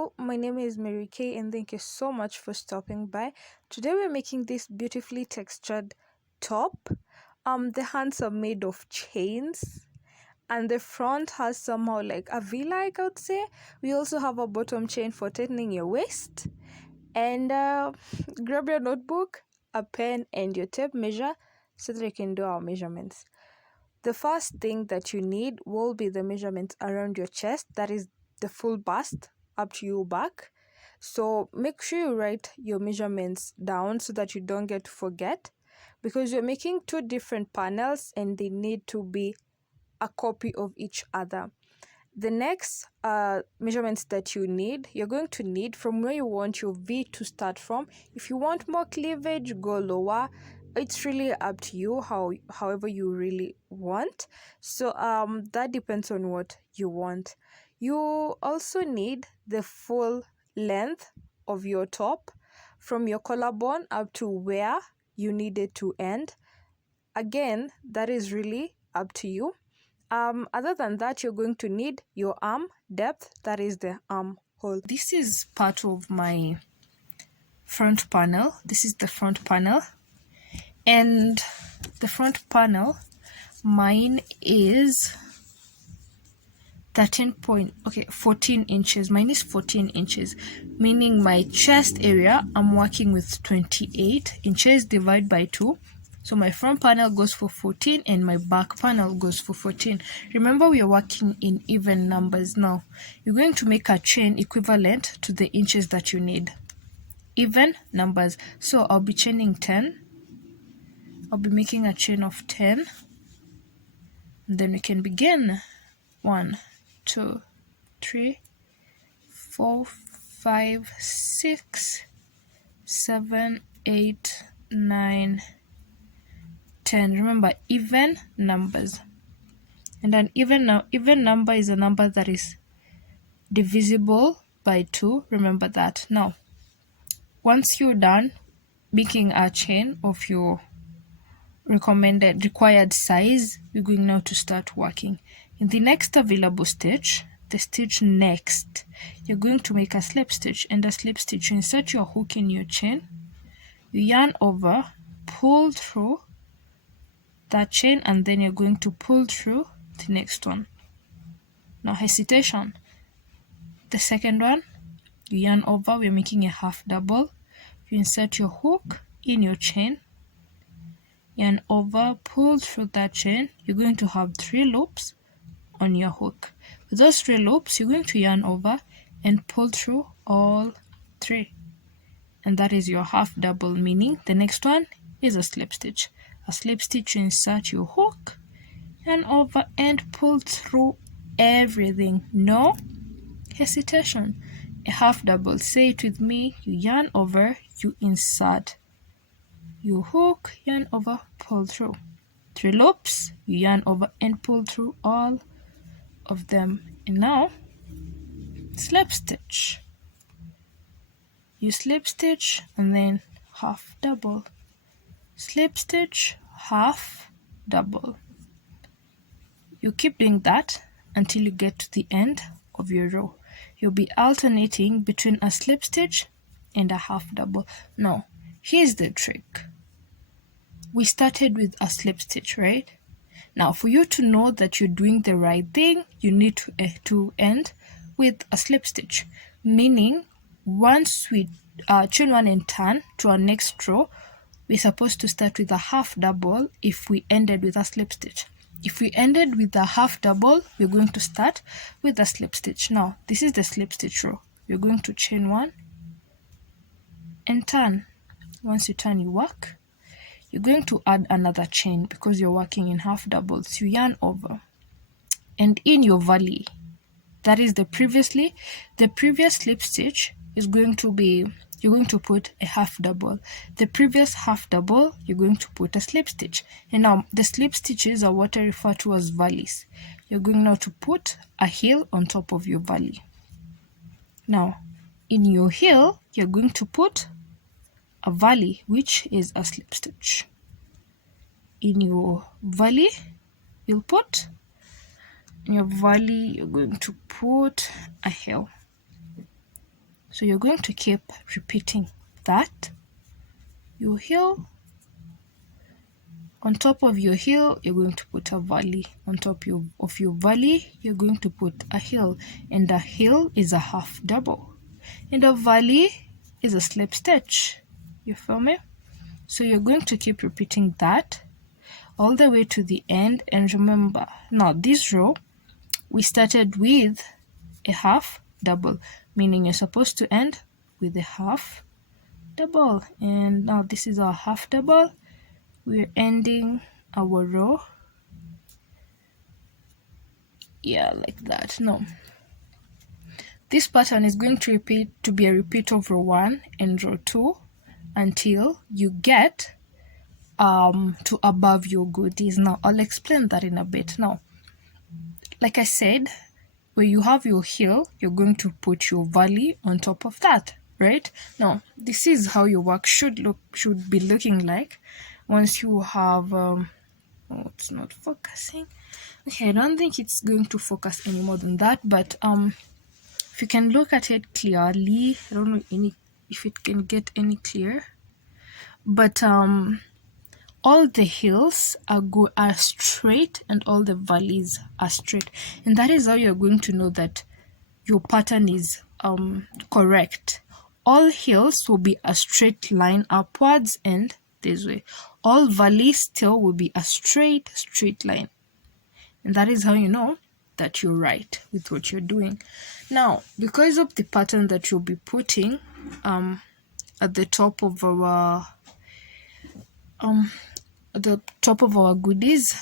Hello, my name is Mary Kay and thank you so much for stopping by. Today we're making this beautifully textured top. The hands are made of chains and the front has somehow like a V-like, I would say. We also have a bottom chain for tightening your waist. And grab your notebook, a pen and your tape measure so that you can do our measurements. The first thing that you need will be the measurements around your chest, that is the full bust up to your back. So make sure you write your measurements down so that you don't get to forget, because you're making two different panels and they need to be a copy of each other. The next measurements that you're going to need from where you want your V to start from. If you want more cleavage, go lower. It's really up to you, however you really want. So that depends on what you want. You also need the full length of your top from your collarbone up to where you need it to end. Again, that is really up to you. Other than that, you're going to need your arm depth, that is the armhole. This is part of my front panel. This is the front panel, and the front panel, mine is 14 inches. Mine is 14 inches, meaning my chest area I'm working with 28 inches divided by 2. So my front panel goes for 14 and my back panel goes for 14. Remember, we are working in even numbers now. You're going to make a chain equivalent to the inches that you need. Even numbers. So I'll be chaining 10. I'll be making a chain of 10. And then we can begin. 1, 2, 3, 4, 5, 6, 7, 8, 9, 10. Remember, even numbers. And an even number is a number that is divisible by 2. Remember that. Now, once you're done making a chain of your required size, we're going now to start working. In the next available stitch, the stitch next, you're going to make a slip stitch, and a slip stitch, you insert your hook in your chain, you yarn over, pull through that chain, and then you're going to pull through the next one. Now hesitation. The second one, you yarn over, we're making a half double, you insert your hook in your chain, yarn over, pull through that chain. You're going to have 3 loops on your hook. With those 3 loops, you're going to yarn over and pull through all 3. And that is your half double, meaning the next one is a slip stitch. A slip stitch, you insert your hook, yarn over and pull through everything. No hesitation. A half double. Say it with me. You yarn over, you insert your hook, yarn over, pull through. 3 loops, you yarn over and pull through all of them. And now slip stitch. You slip stitch and then half double. Slip stitch, half double. You keep doing that until you get to the end of your row. You'll be alternating between a slip stitch and a half double. Now, here's the trick. We started with a slip stitch, right? Now, for you to know that you're doing the right thing, you need to end with a slip stitch. Meaning, once we chain 1 and turn to our next row, we're supposed to start with a half double if we ended with a slip stitch. If we ended with a half double, we're going to start with a slip stitch. Now, this is the slip stitch row. You're going to chain 1 and turn. Once you turn, you work. You're going to add another chain because you're working in half doubles. You yarn over. And in your valley, that is the previous slip stitch is going to be, you're going to put a half double. The previous half double, you're going to put a slip stitch. And now the slip stitches are what I refer to as valleys. You're going now to put a heel on top of your valley. Now, in your heel, you're going to put a valley, which is a slip stitch. In your valley, you're going to put a heel. So you're going to keep repeating that. Your heel, on top of your heel, you're going to put a valley. On top of your valley, you're going to put a heel, and a heel is a half double, and a valley is a slip stitch. You feel me? So you're going to keep repeating that all the way to the end. And remember, now this row, we started with a half double, meaning you're supposed to end with a half double. And now this is our half double. We're ending our row, yeah, like that. Now this pattern is going to be a repeat of row 1 and row 2 until you get to above your goodies. Now I'll explain that in a bit. Now, like I said, where you have your heel, you're going to put your valley on top of that, right? Now this is how your work should be looking like once you have oh, it's not focusing. Okay, I don't think it's going to focus any more than that, but if you can look at it clearly, I don't know if it can get any clearer, but all the heels are straight and all the valleys are straight, and that is how you're going to know that your pattern is correct. All heels will be a straight line upwards and this way. All valleys still will be a straight line, and that is how you know that you're right with what you're doing. Now, because of the pattern that you'll be putting at the top of our goodies,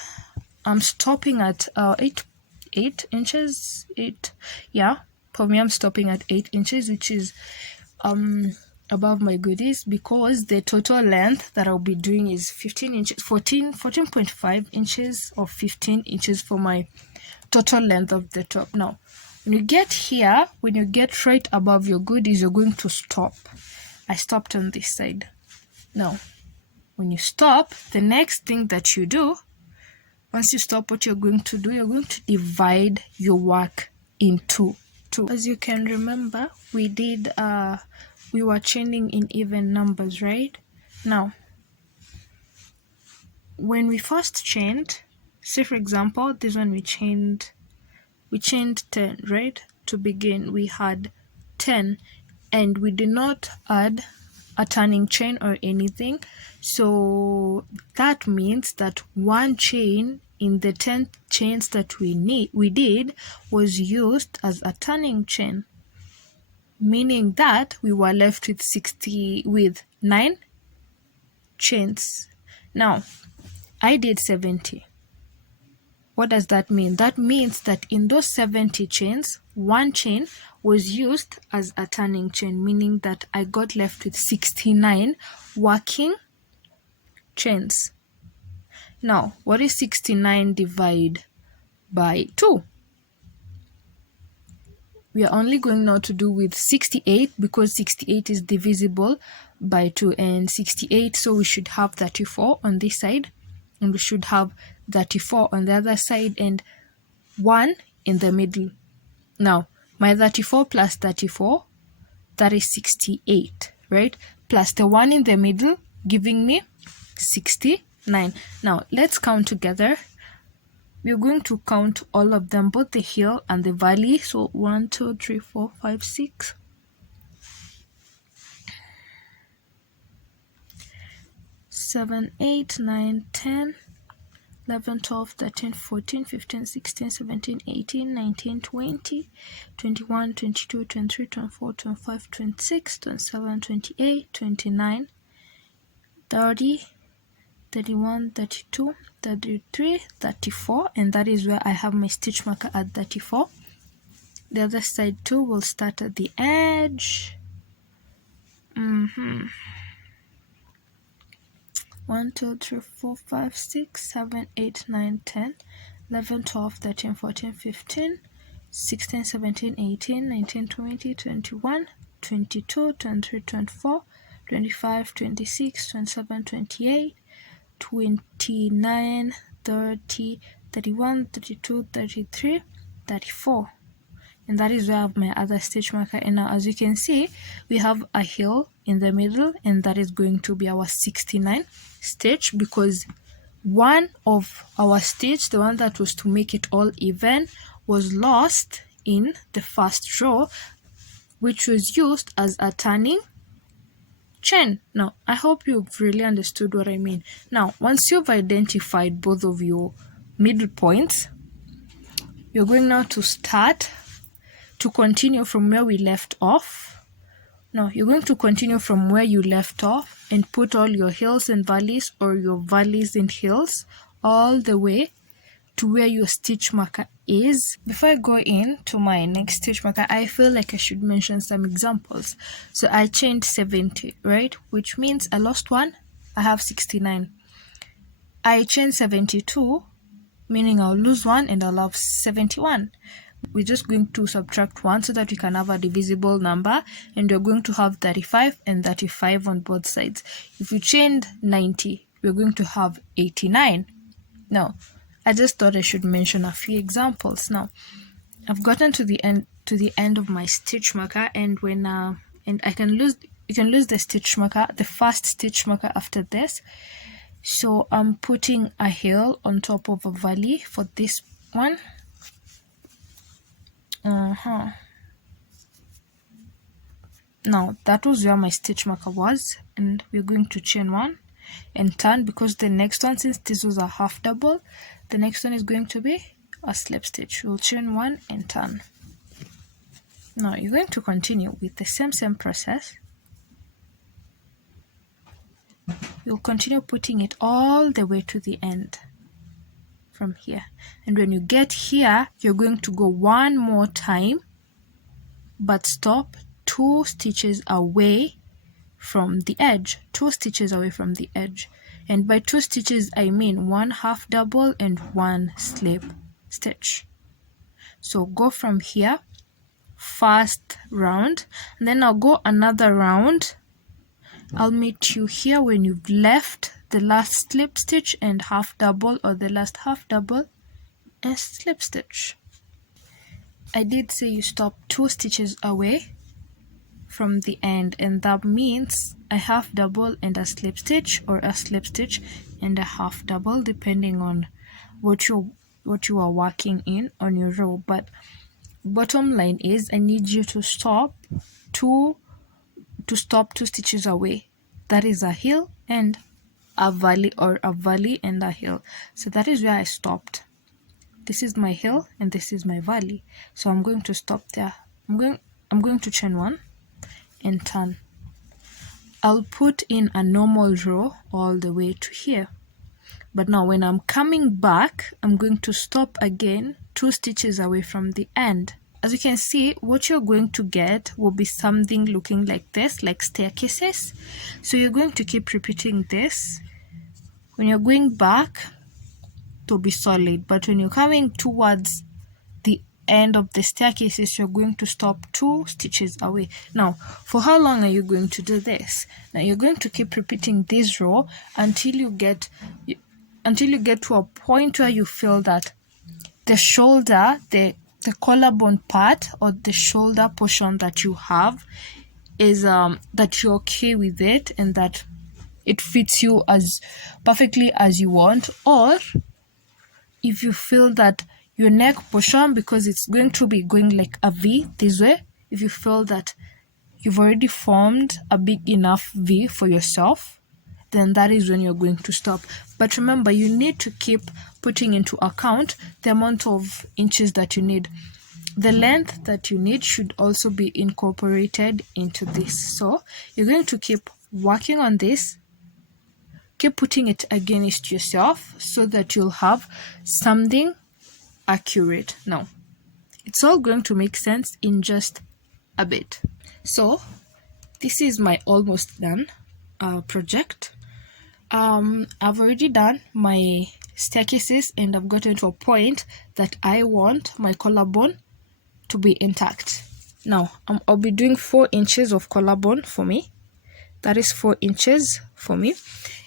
I'm stopping at 8 inches. For me, I'm stopping at 8 inches, which is above my goodies, because the total length that I'll be doing is 15 inches, 14.5 inches or 15 inches for my total length of the top. Now, when you get here, when you get right above your goodies, you're going to stop. I stopped on this side. Now, when you stop, the next thing that you do, once you stop, what you're going to do, you're going to divide your work into two. As you can remember, we were chaining in even numbers, right? Now, when we first chained, say for example, this one we chained 10, right? To begin, we had 10, and we did not add a turning chain or anything. So that means that one chain in the 10 chains that we did was used as a turning chain, meaning that we were left with 9 chains. Now, I did 70. What does that mean? That means that in those 70 chains, one chain was used as a turning chain, meaning that I got left with 69 working chains. Now, what is 69 divided by 2? We are only going now to do with 68, because 68 is divisible by 2, and 68, so we should have 34 on this side, and we should have 34 on the other side, and 1 in the middle. Now, my 34 plus 34, that is 68, right? Plus the 1 in the middle, giving me 69. Now, let's count together. We're going to count all of them, both the heel and the valley. So 1, 2, 3, 4, 5, 6. 7, 8, 9, 10, 11, 12, 13, 14, 15, 16, 17, 18, 19, 20, 21, 22, 23, 24, 25, 26, 27, 28, 29, 30, 31, 32, 33, 34, and that is where I have my stitch marker at 34. The other side too will start at the edge. 1, 2, 3, 4, 5, 6, 7, 8, 9, 10, 11, 12, 13, 14, 15, 16, 17, 18, 19, 20, 21, 22, 23, 24, 25, 26, 27, 28, 29, 30, 31, 32, 33, 34. and that is where I have my other stitch marker. And now as you can see, we have a heel in the middle, and that is going to be our 69 stitch, because one of our stitch, the one that was to make it all even, was lost in the first row, which was used as a turning chain. Now I hope you've really understood what I mean. Now once you've identified both of your middle points, you're going now to start to continue from where we left off. Now you're going to continue from where you left off and put all your hills and valleys, or your valleys and hills, all the way to where your stitch marker is. Before I go into my next stitch marker, I feel like I should mention some examples. So I chained 70, right? Which means I lost one, I have 69. I chained 72, meaning I'll lose one and I'll have 71. We're just going to subtract 1 so that we can have a divisible number, and we're going to have 35 and 35 on both sides. If you chained 90, we're going to have 89. Now, I just thought I should mention a few examples. Now, I've gotten to the end of my stitch marker, and when and I can lose, you can lose the stitch marker, the first stitch marker after this. So I'm putting a heel on top of a valley for this one. Now that was where my stitch marker was, and we're going to chain 1 and turn, because the next one, since this was a half double, the next one is going to be a slip stitch. We'll chain 1 and turn. Now you're going to continue with the same process. You'll continue putting it all the way to the end from here, and when you get here, you're going to go one more time, but stop 2 stitches away from the edge, 2 stitches away from the edge. And by 2 stitches I mean 1 half double and 1 slip stitch. So go from here, first round, and then I'll go another round. I'll meet you here when you've left the last slip stitch and half double, or the last half double and slip stitch. I did say you stop 2 stitches away from the end, and that means a half double and a slip stitch, or a slip stitch and a half double, depending on what you are working in on your row. But bottom line is, I need you to stop 2 stitches away. That is a heel and a valley, or a valley and a heel. So that is where I stopped. This is my heel and this is my valley. So I'm going to stop there. I'm going to chain 1 and turn. I'll put in a normal row all the way to here. But now when I'm coming back, I'm going to stop again 2 stitches away from the end. As you can see, what you're going to get will be something looking like this, like staircases. So you're going to keep repeating this. When you're going back, to be solid, but when you're coming towards the end of the staircases, you're going to stop 2 stitches away. Now, for how long are you going to do this? Now you're going to keep repeating this row until you get to a point where you feel that the shoulder, the collarbone part, or the shoulder portion that you have is that you're okay with it, and that it fits you as perfectly as you want. Or if you feel that your neck portion, because it's going to be going like a V this way, if you feel that you've already formed a big enough V for yourself, then that is when you're going to stop. But remember, you need to keep putting into account the amount of inches that you need. The length that you need should also be incorporated into this. So you're going to keep working on this, keep putting it against yourself so that you'll have something accurate. Now, it's all going to make sense in just a bit. So this is my almost done project. I've already done my staircases, and I've gotten to a point that I want my collarbone to be intact. Now I'll be doing 4 inches of collarbone for me. That is 4 inches for me.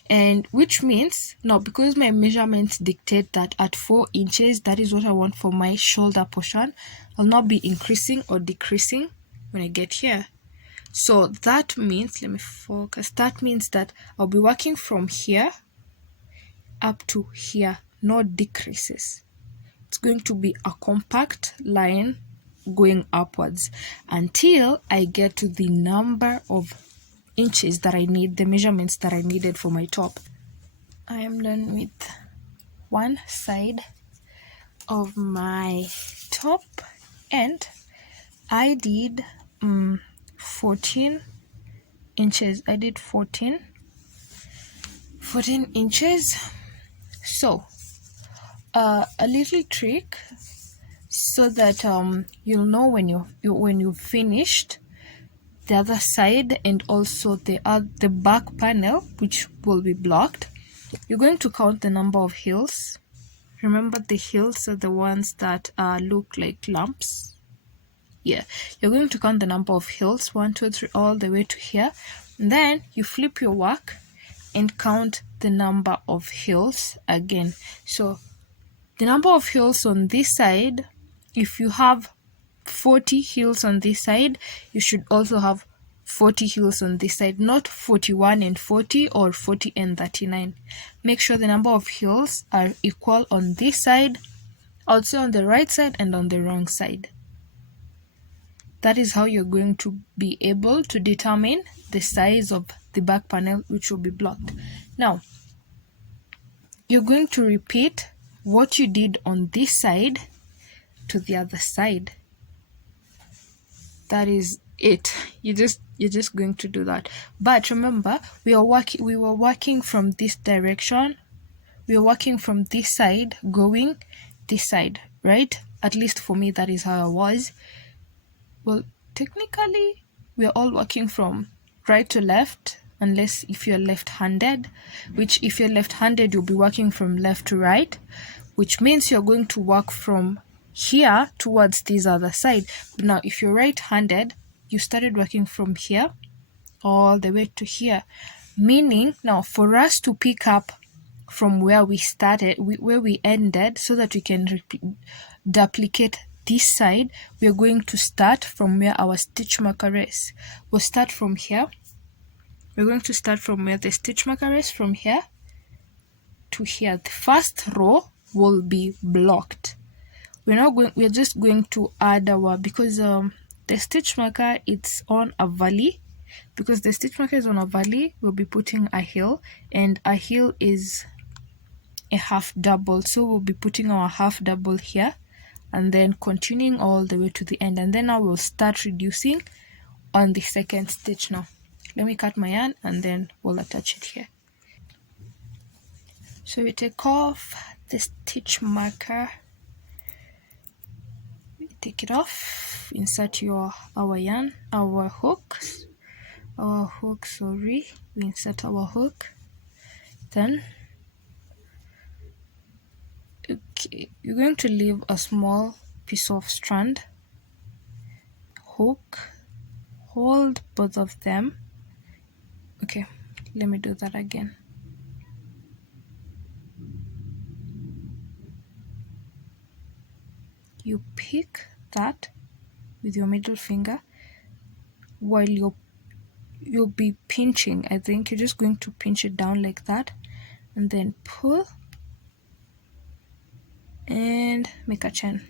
And which means now, because my measurements dictate that at 4 inches, that is what I want for my shoulder portion, I'll not be increasing or decreasing when I get here. So that means, let me focus, that means that I'll be working from here up to here, no decreases. It's going to be a compact line going upwards until I get to the number of inches that I need, the measurements that I needed for my top. I am done with one side of my top, and I did 14 inches. I did 14 inches. So a little trick so that you'll know when you've finished the other side and also the back panel, which will be blocked. You're going to count the number of heels. Remember, the heels are the ones that look like lumps. Yeah, you're going to count the number of heels, 1, 2, 3, all the way to here. And then you flip your work and count the number of heels again. So the number of heels on this side, if you have 40 heels on this side, you should also have 40 heels on this side, not 41 and 40 or 40 and 39. Make sure the number of heels are equal on this side, also on the right side and on the wrong side. That is how you're going to be able to determine the size of the back panel, which will be blocked. Now, you're going to repeat what you did on this side to the other side. That is it. You're just going to do that. But remember, we were working from this direction. We were working from this side, going this side, right? At least for me, that is how I was. Well, technically, we are all working from right to left, unless if you're left-handed, which if you're left-handed, you'll be working from left to right, which means you're going to work from here towards this other side. But now, if you're right-handed, you started working from here all the way to here, meaning now for us to pick up from where we started, where we ended, so that we can duplicate this side, we are going to start from where our stitch marker is. We'll start from here. We're going to start from where the stitch marker is, from here to here. The first row will be blocked. We're just going to add our, because the stitch marker, it's on a valley. Because the stitch marker is on a valley, we'll be putting a heel, and a heel is a half double. So we'll be putting our half double here, and then continuing all the way to the end. And then now we'll start reducing on the second stitch. Now, let me cut my yarn and then we'll attach it here. So we take off the stitch marker, we take it off, insert our yarn, our hook, sorry, we insert our hook, then okay, you're going to leave a small piece of strand, hook, hold both of them. Okay, let me do that again. You pick that with your middle finger while you'll be pinching. I think you're just going to pinch it down like that, and then pull and make a chain.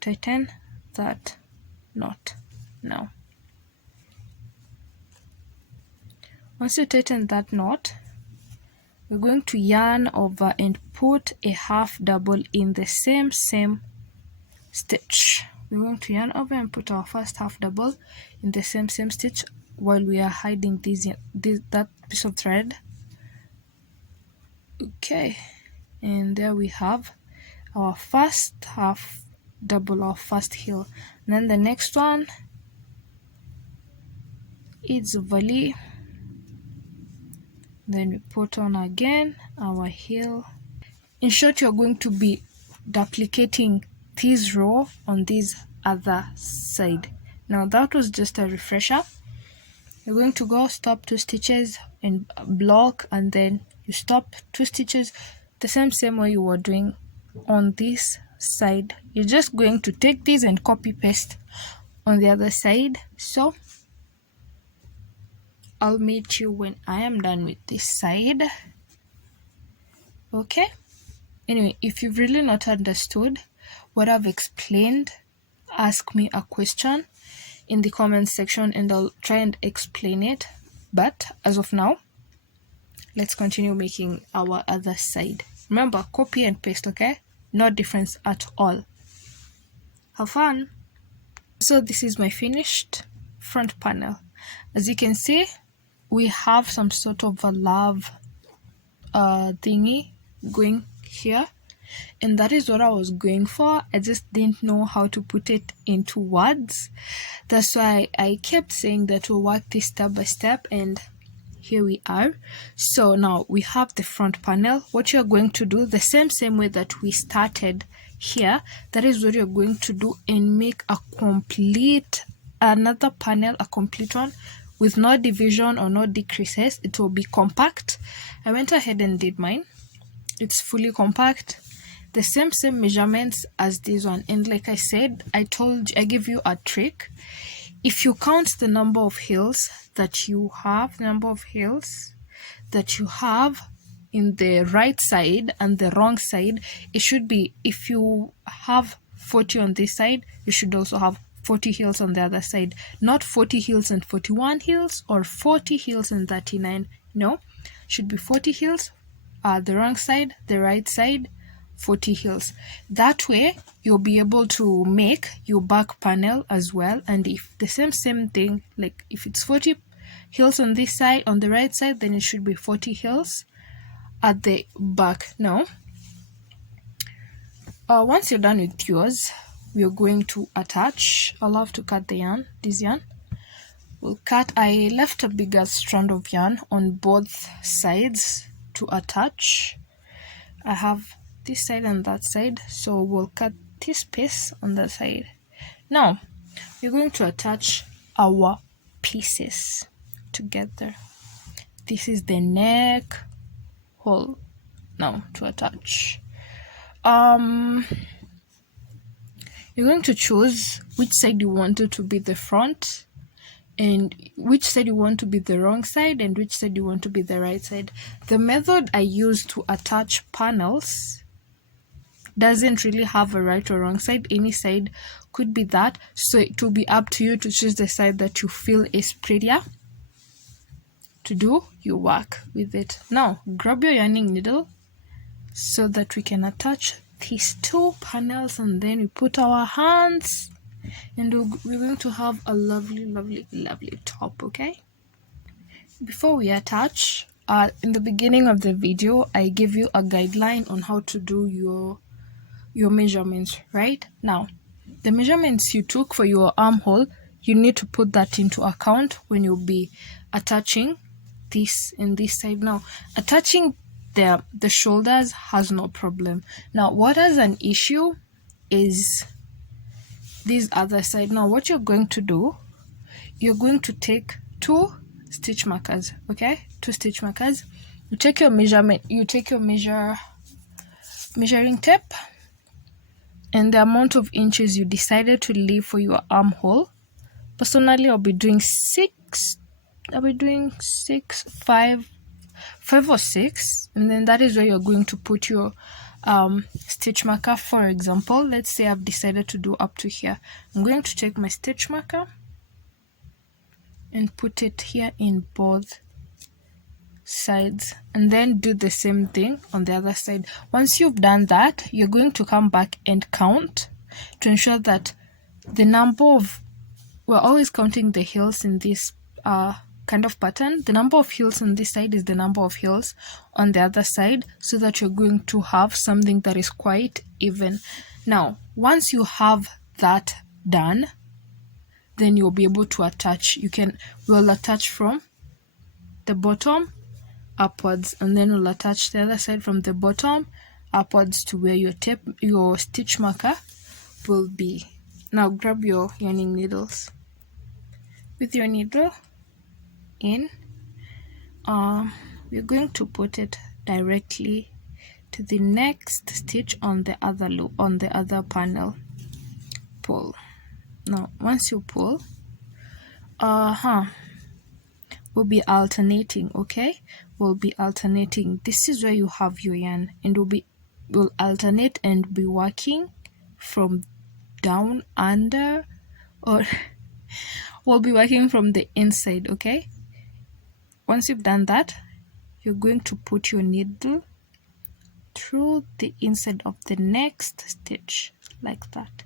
Tighten that knot. Now, once you tighten that knot, we're going to yarn over and put a half double in the same stitch. We're going to yarn over and put our first half double in the same stitch while we are hiding that piece of thread. Okay, and there we have our first half double, our first heel. And then the next one is valley. Then we put on again our heel. In short, you're going to be duplicating this row on this other side. Now that was just a refresher. you're going to go stop 2 stitches and block, and then you stop 2 stitches the same way you were doing on this side. You're just going to take these and copy paste on the other side. So I'll meet you when I am done with this side. Okay, anyway, if you've really not understood what I've explained, ask me a question in the comment section and I'll try and explain it. But as of now, let's continue making our other side. Remember, copy and paste, okay? No difference at all. Have fun. So this is my finished front panel. As you can see, we have some sort of a love thingy going here, and that is what I was going for. I just didn't know how to put it into words. That's why I kept saying that we'll work this step by step, and here we are. So now we have the front panel. What you're going to do, the same way that we started here, that is what you're going to do and make a complete another panel, a complete one with no division or no decreases. It will be compact. I went ahead and did mine. It's fully compact, the same measurements as this one. And like I said, I give you a trick. If you count the number of heels that you have, in the right side and the wrong side, it should be, if you have 40 on this side, you should also have 40 heels on the other side. Not 40 heels and 41 heels or 40 heels and 39. No, should be 40 heels the wrong side, the right side, 40 heels. That way you'll be able to make your back panel as well. And if the same thing, like if it's 40 heels on this side, on the right side, then it should be 40 heels at the back. Now once you're done with yours, we're going to attach. I'll have to cut the yarn, this yarn. We'll cut, I left a bigger strand of yarn on both sides to attach. I have this side and that side, so we'll cut this piece on the side. Now we're going to attach our pieces together. This is the neck hole now to attach. You're going to choose which side you want it to be the front, and which side you want to be the wrong side, and which side you want to be the right side. The method I use to attach panels doesn't really have a right or wrong side. Any side could be that, so it will be up to you to choose the side that you feel is prettier to do your work with it. Now grab your yarning needle so that we can attach these 2 panels, and then we put our hands, and we're going to have a lovely top. Okay, before we attach, in the beginning of the video I give you a guideline on how to do your measurements. Right now, the measurements you took for your armhole, you need to put that into account when you'll be attaching this and this side. Now attaching the shoulders has no problem. Now what has an issue is this other side. Now what you're going to do, you're going to take 2 stitch markers. Okay, 2 stitch markers. You take your measurement, you take your measuring tape and the amount of inches you decided to leave for your armhole. Personally, I'll be doing 5 or 6, and then that is where you're going to put your stitch marker. For example, let's say I've decided to do up to here. I'm going to take my stitch marker and put it here in both sides, and then do the same thing on the other side. Once you've done that, you're going to come back and count to ensure that the number of, we're always counting the heels in this kind of pattern. The number of heels on this side is the number of heels on the other side, so that you're going to have something that is quite even. Now once you have that done, then you'll be able to attach. We'll attach from the bottom upwards, and then we'll attach the other side from the bottom upwards to where your stitch marker will be. Now grab your yarning needles. With your needle, in. We're going to put it directly to the next stitch on the other loop, on the other panel. Pull. Now once you pull, we'll be alternating. Okay, we'll be alternating. This is where you have your yarn, and we'll alternate and be working from down, under, or we'll be working from the inside. Okay, once you've done that, you're going to put your needle through the inside of the next stitch like that,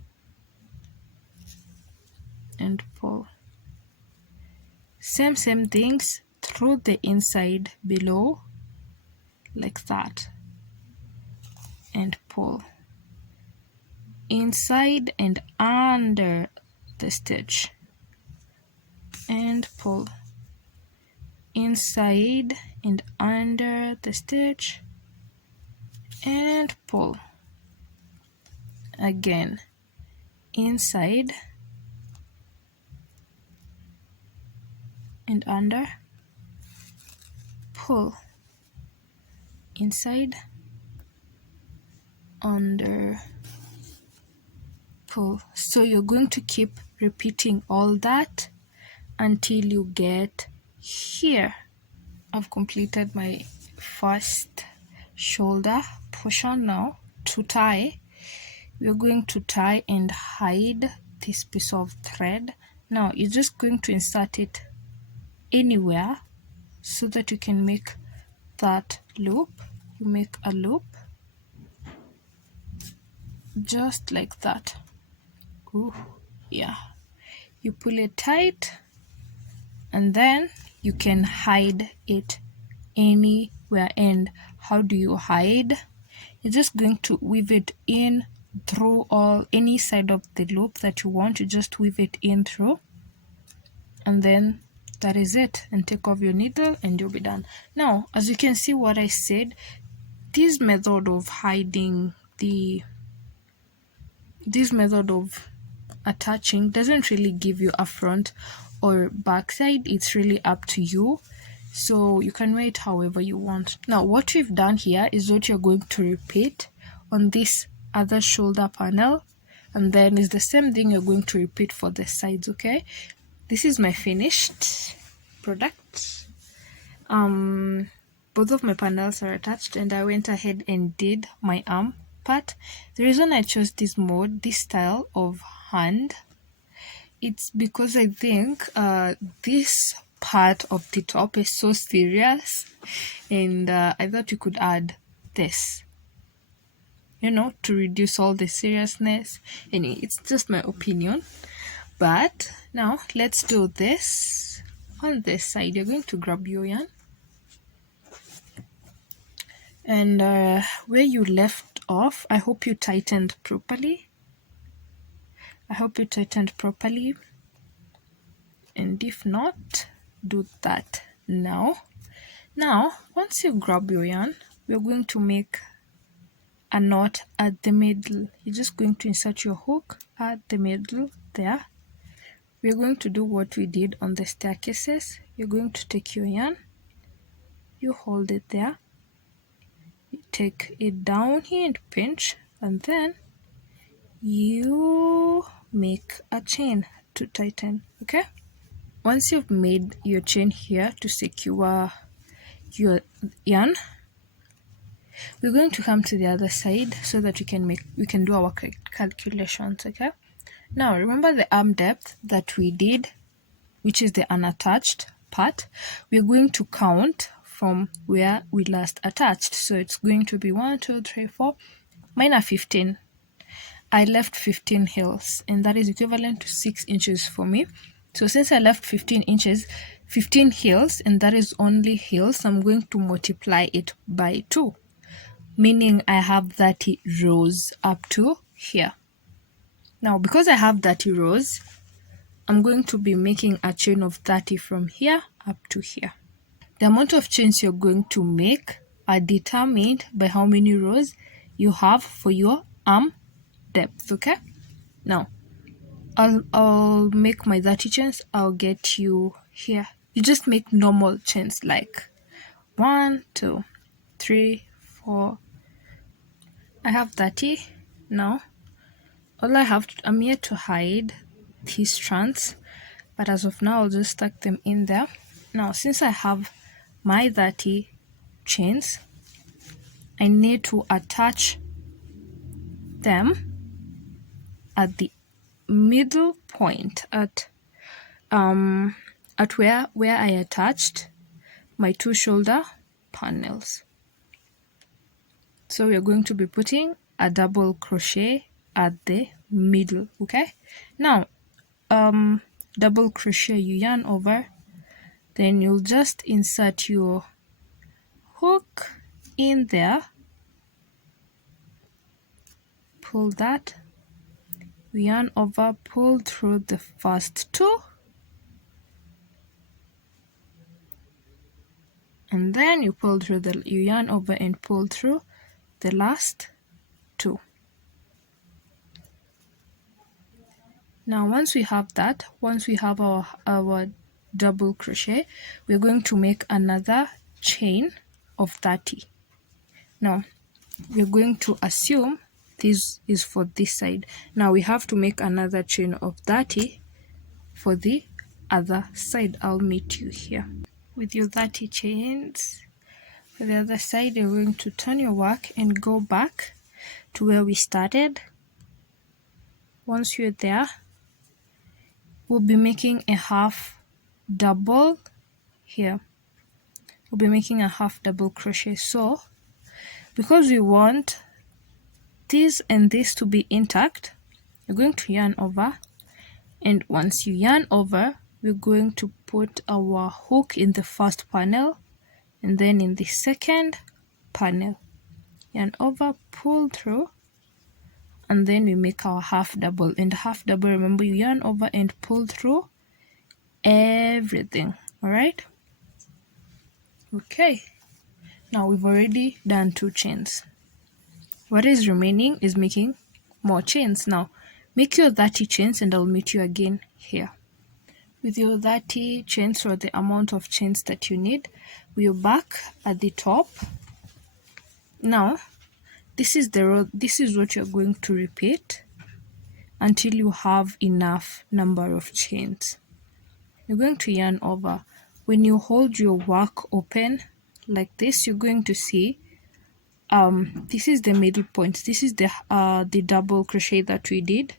and pull. Same things through the inside below like that, and pull inside and under the stitch, and pull inside and under the stitch, and pull again, inside and under, pull inside, under, pull. So you're going to keep repeating all that until you get here. I've completed my first shoulder portion. Now to tie, we're going to tie and hide this piece of thread. Now you're just going to insert it anywhere so that you can make that loop. You make a loop just like that. Ooh, yeah. You pull it tight, and then you can hide it anywhere. And how do you hide? You're just going to weave it in through any side of the loop that you want. You just weave it in through, and then that is it. And take off your needle and you'll be done. Now, as you can see what I said, this method of hiding this method of attaching doesn't really give you a front or back side. It's really up to you, so you can wear it however you want. Now what we've done here is what you're going to repeat on this other shoulder panel, and then it's the same thing you're going to repeat for the sides. Okay, this is my finished product. Both of my panels are attached, and I went ahead and did my arm part. The reason I chose this style of hand, it's because I think this part of the top is so serious, and I thought you could add this, to reduce all the seriousness. Anyway, it's just my opinion. But now let's do this. On this side, you're going to grab your yarn, and where you left off, I hope you tightened properly. And if not, do that now. Once you grab your yarn, we're going to make a knot at the middle. You're just going to insert your hook at the middle there. We're going to do what we did on the staircases. You're going to take your yarn, you hold it there, you take it down here and pinch, and then you make a chain to tighten. Okay, once you've made your chain here to secure your yarn, we're going to come to the other side so that we can do our calculations. Okay, now remember the arm depth that we did, which is the unattached part. We're going to count from where we last attached, so it's going to be 1, 2, 3, 4. Mine are 15. I left 15 heels, and that is equivalent to 6 inches for me. So since I left 15 inches, 15 heels, and that is only heels, I'm going to multiply it by 2, meaning I have 30 rows up to here. Now, because I have 30 rows, I'm going to be making a chain of 30 from here up to here. The amount of chains you're going to make are determined by how many rows you have for your arm depth. Okay, now I'll make my 30 chains. I'll get you here You just make normal chains like 1, 2, 3, 4. I have 30 now. All I have to, I'm here to hide these strands, but as of now I'll just tuck them in there. Now since I have my 30 chains, I need to attach them at the middle point at where I attached my 2 shoulder panels. So we're going to be putting a double crochet at the middle. Okay, now double crochet, you yarn over, then you'll just insert your hook in there, pull that, yarn over, pull through the first 2, and then you pull through you yarn over and pull through the last 2. Now once we have that, once we have our double crochet, we're going to make another chain of 30. Now we're going to assume this is for this side. Now we have to make another chain of 30 for the other side. I'll meet you here. With your 30 chains for the other side, you're going to turn your work and go back to where we started. Once you're there, we'll be making a half double here. We'll be making a half double crochet. So because we want this and this to be intact, you're going to yarn over, and once you yarn over, we're going to put our hook in the first panel and then in the second panel, yarn over, pull through, and then we make our half double. And half double, remember, you yarn over and pull through everything. All right, okay, now we've already done 2 chains. What is remaining is making more chains. Now make your 30 chains and I'll meet you again here. With your 30 chains, or the amount of chains that you need, we're back at the top. Now this is the row. This is what you're going to repeat until you have enough number of chains. You're going to yarn over. When you hold your work open like this, you're going to see this is the middle point. This is the double crochet that we did.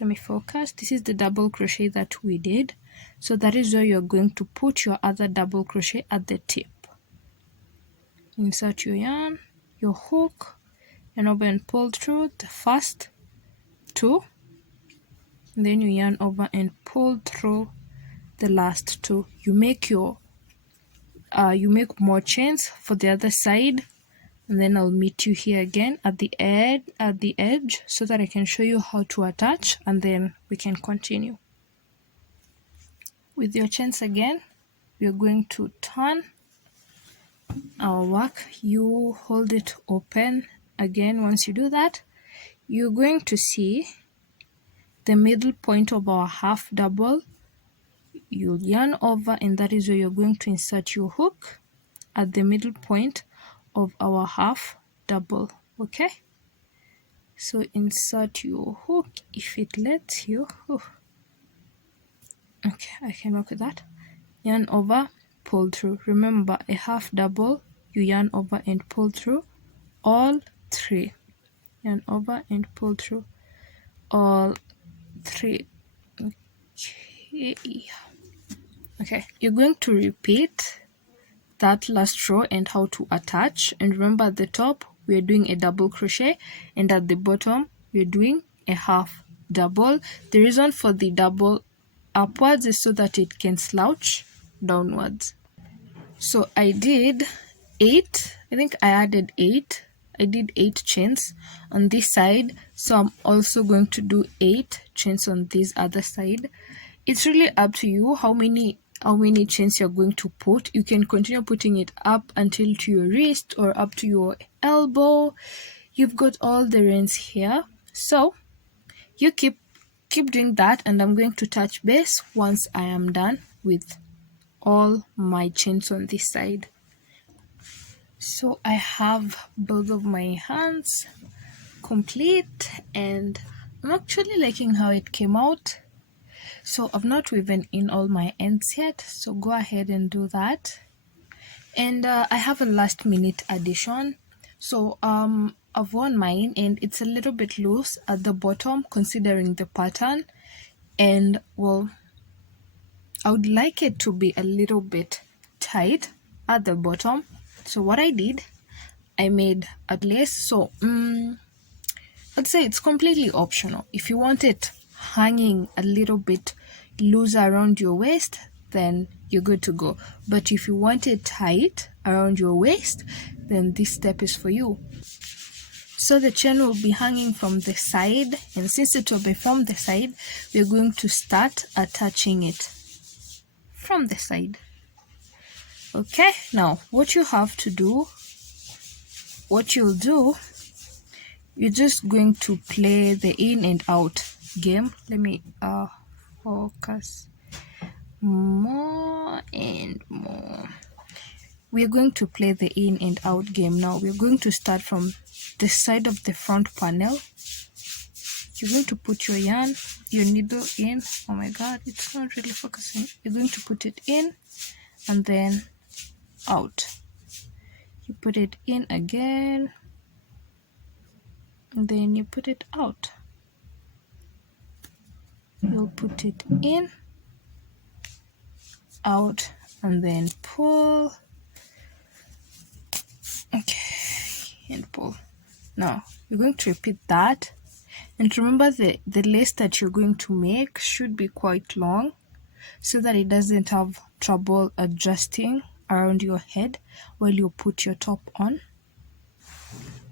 Let me focus. This is the double crochet that we did. So that is where you're going to put your other double crochet at the tip. Insert your yarn, your hook, and over and pull through the first 2. And then you yarn over and pull through the last 2. You make your you make more chains for the other side, and then I'll meet you here again at the edge so that I can show you how to attach, and then we can continue. With your chains again, we're going to turn our work. You hold it open again. Once you do that, you're going to see the middle point of our half double. You'll yarn over, and that is where you're going to insert your hook at the middle point of our half double. Okay, so insert your hook if it lets you. Okay, I can work with that. Yarn over, pull through. Remember, a half double, you yarn over and pull through all 3. Yarn over and pull through all 3. Okay, you're going to repeat that last row and how to attach. And remember, at the top we're doing a double crochet, and at the bottom we're doing a half double. The reason for the double upwards is so that it can slouch downwards. So I did 8, I think I added 8. I did 8 chains on this side, so I'm also going to do 8 chains on this other side. It's really up to you how many chains you're going to put. You can continue putting it up until to your wrist or up to your elbow. You've got all the reins here, so you keep doing that, and I'm going to touch base once I am done with all my chains on this side. So I have both of my hands complete, and I'm actually liking how it came out. So I've not woven in all my ends yet, so go ahead and do that. And I have a last minute addition. So I've worn mine and it's a little bit loose at the bottom considering the pattern, and well, I would like it to be a little bit tight at the bottom. So what I did, I made a lace. So I'd say it's completely optional. If you want it hanging a little bit loose around your waist, then you're good to go. But if you want it tight around your waist, then this step is for you. So the chain will be hanging from the side, and since it will be from the side, we're going to start attaching it from the side. Okay, now what you have to do, what you'll do, you're just going to play the in and out game. Let me focus more and more. We're going to play the in and out game now. We're going to start from the side of the front panel. You're going to put your yarn, your needle in. Oh my god, it's not really focusing. You're going to put it in and then out. You put it in again and then you put it out. You'll put it in, out, and then pull. Okay, and pull. Now you're going to repeat that, and remember the lace that you're going to make should be quite long so that it doesn't have trouble adjusting around your head while you put your top on.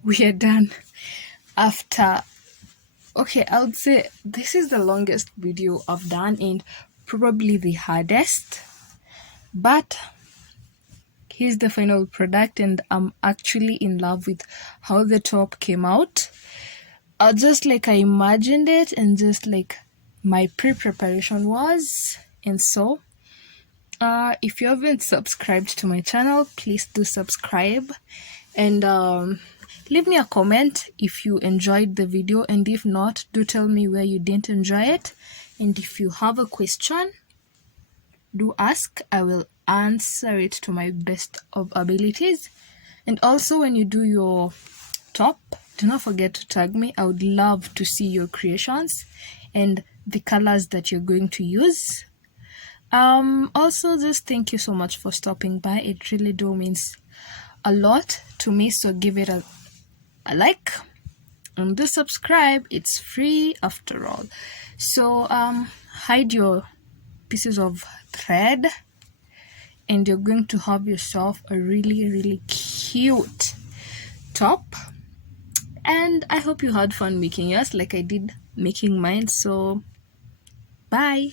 We are done. After, okay, I would say this is the longest video I've done and probably the hardest, but here's the final product, and I'm actually in love with how the top came out. Just like I imagined it and just like my pre-preparation was. And so if you haven't subscribed to my channel, please do subscribe, and leave me a comment if you enjoyed the video, and if not, do tell me where you didn't enjoy it. And if you have a question, do ask. I will answer it to my best of abilities. And also, when you do your top, do not forget to tag me. I would love to see your creations and the colors that you're going to use. Also, just thank you so much for stopping by. It really do means a lot to me, so give it a like and do subscribe. It's free after all. So hide your pieces of thread and you're going to have yourself a really cute top. And I hope you had fun making yours like I did making mine. So bye.